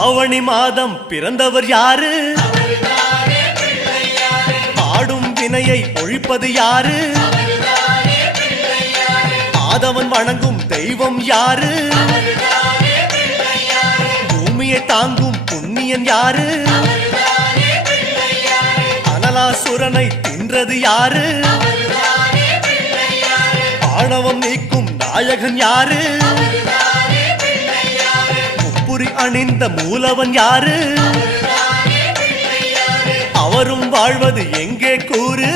ஆவணி மாதம் பிறந்தவர் யாரு? ஆடும் வினையை ஒழிப்பது யாரு? ஆதவன் வணங்கும் தெய்வம் யாரு? பூமியை தாங்கும் புண்ணியன் யாரு? அனலாசுரனை தின்றது யாரு? ஆணவம் நீக்கும் நாயகன் யாரு? முப்புரி அணிந்த மூலவன் யாரு? அவரும் வாழ்வது எங்கே கூறு?